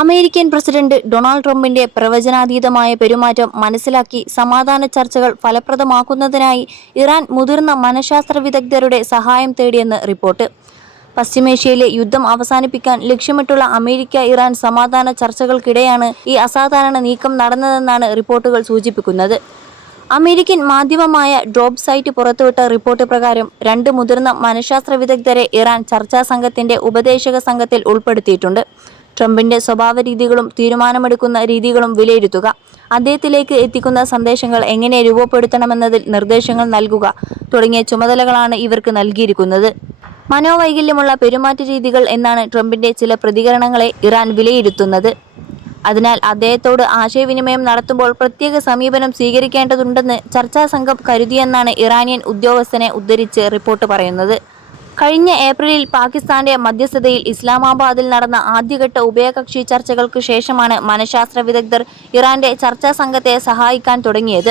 American president Donald ട്രംപിന്റെ പ്രവചനാതീതമായ പെരുമാറ്റം മനസ്സിലാക്കി സമാധാന ചർച്ചകൾ ഫലപ്രദമാക്കുന്നതിനായി ഇറാൻ മുതിർന്ന മനഃശാസ്ത്ര വിദഗ്ധരുടെ സഹായം തേടിയെന്ന് റിപ്പോർട്ട്. പശ്ചിമേഷ്യയിലെ യുദ്ധം അവസാനിപ്പിക്കാൻ ലക്ഷ്യമിട്ടുള്ള അമേരിക്ക-ഇറാൻ സമാധാന ചർച്ചകൾക്കിടെയാണ് ഈ അസാധാരണ നീക്കം നടന്നതെന്നാണ് റിപ്പോർട്ടുകൾ സൂചിപ്പിക്കുന്നത്. അമേരിക്കൻ മാധ്യമമായ ഡ്രോപ്പ് സൈറ്റ് പുറത്തുവിട്ട റിപ്പോർട്ട് പ്രകാരം 2 മുതിർന്ന മനഃശാസ്ത്ര വിദഗ്ധരെ ഇറാൻ ചർച്ചാ സംഘത്തിന്റെ ഉപദേശക സംഘത്തിൽ ഉൾപ്പെടുത്തിയിട്ടുണ്ട്. ട്രംപിന്റെ സ്വഭാവ രീതികളും തീരുമാനമെടുക്കുന്ന രീതികളും വിലയിരുത്തുക, അദ്ദേഹത്തിലേക്ക് എത്തിക്കുന്ന സന്ദേശങ്ങൾ എങ്ങനെ രൂപപ്പെടുത്തണമെന്നതിൽ നിർദ്ദേശങ്ങൾ നൽകുക തുടങ്ങിയ ചുമതലകളാണ് ഇവർക്ക് നൽകിയിരിക്കുന്നത്. മനോവൈകല്യമുള്ള പെരുമാറ്റ രീതികൾ എന്നാണ് ട്രംപിന്റെ ചില പ്രതികരണങ്ങളെ ഇറാൻ വിലയിരുത്തുന്നത്. അതിനാൽ അദ്ദേഹത്തോട് ആശയവിനിമയം നടത്തുമ്പോൾ പ്രത്യേക സമീപനം സ്വീകരിക്കേണ്ടതുണ്ടെന്ന് ചർച്ചാ സംഘം കരുതിയെന്നാണ് ഇറാനിയൻ ഉദ്യോഗസ്ഥനെ ഉദ്ധരിച്ച് റിപ്പോർട്ട് പറയുന്നത്. കഴിഞ്ഞ ഏപ്രിലിൽ പാകിസ്ഥാന്റെ മധ്യസ്ഥതയിൽ ഇസ്ലാമാബാദിൽ നടന്ന ആദ്യഘട്ട ഉഭയകക്ഷി ചർച്ചകൾക്കു ശേഷമാണ് മനഃശാസ്ത്ര വിദഗ്ധർ ഇറാന്റെ ചർച്ചാ സംഘത്തെ സഹായിക്കാൻ തുടങ്ങിയത്.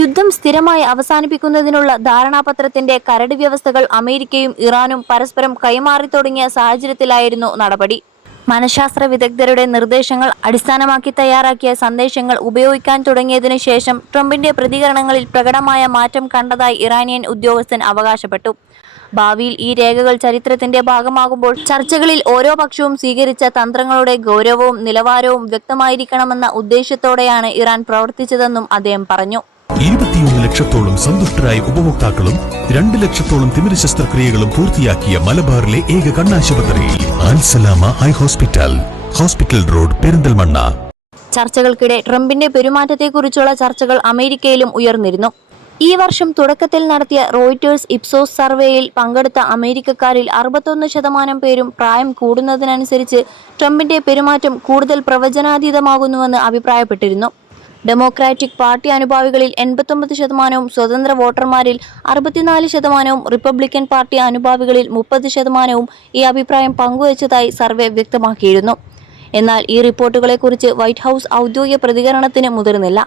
യുദ്ധം സ്ഥിരമായി അവസാനിപ്പിക്കുന്നതിനുള്ള ധാരണാപത്രത്തിന്റെ കരട് വ്യവസ്ഥകൾ അമേരിക്കയും ഇറാനും പരസ്പരം കൈമാറി തുടങ്ങിയ സാഹചര്യത്തിലായിരുന്നു നടപടി. മനഃശാസ്ത്ര വിദഗ്ധരുടെ നിർദ്ദേശങ്ങൾ അടിസ്ഥാനമാക്കി തയ്യാറാക്കിയ സന്ദേശങ്ങൾ ഉപയോഗിക്കാൻ തുടങ്ങിയതിനു ശേഷം ട്രംപിന്റെ പ്രതികരണങ്ങളിൽ പ്രകടമായ മാറ്റം കണ്ടതായി ഇറാനിയൻ ഉദ്യോഗസ്ഥൻ അവകാശപ്പെട്ടു. ഭാവിയിൽ ഈ രേഖകൾ ചരിത്രത്തിന്റെ ഭാഗമാകുമ്പോൾ ചർച്ചകളിൽ ഓരോ പക്ഷവും സ്വീകരിച്ച തന്ത്രങ്ങളുടെ ഗൗരവവും നിലവാരവും വ്യക്തമായിരിക്കണമെന്ന ഉദ്ദേശ്യത്തോടെയാണ് ഇറാൻ പ്രവർത്തിച്ചതെന്നും അദ്ദേഹം പറഞ്ഞു. 21 ലക്ഷത്തോളം സന്തുഷ്ടരായ ഉപഭോക്താക്കളും 2 ലക്ഷത്തോളം തിമിര ശസ്ത്രക്രിയകളും പൂർത്തിയാക്കിയ മലബാറിലെ ഏക കണ്ണാശുപത്രി Alsalama eye hospital, hospital road, Perinthalmanna. ചർച്ചകൾക്കിടെ ട്രംപിന്റെ പെരുമാറ്റത്തെക്കുറിച്ചുള്ള ചർച്ചകൾ അമേരിക്കയിലും ഉയർന്നിരുന്നു. ഈ വർഷം തുടക്കത്തിൽ നടത്തിയ റോയിറ്റേഴ്സ് ഇപ്സോസ് സർവേയിൽ പങ്കെടുത്ത അമേരിക്കക്കാരിൽ 61% പേരും പ്രായം കൂടുന്നതിനനുസരിച്ച് ട്രംപിന്റെ പെരുമാറ്റം കൂടുതൽ പ്രവചനാതീതമാകുന്നുവെന്ന് അഭിപ്രായപ്പെട്ടിരുന്നു. ഡെമോക്രാറ്റിക് പാർട്ടി അനുഭാവികളിൽ 89%, സ്വതന്ത്ര വോട്ടർമാരിൽ 64%, റിപ്പബ്ലിക്കൻ പാർട്ടി അനുഭാവികളിൽ 30% ഈ അഭിപ്രായം പങ്കുവച്ചതായി സർവേ വ്യക്തമാക്കിയിരുന്നു. എന്നാൽ ഈ റിപ്പോർട്ടുകളെക്കുറിച്ച് വൈറ്റ് ഹൗസ് ഔദ്യോഗിക പ്രതികരണത്തിന് മുതിർന്നില്ല.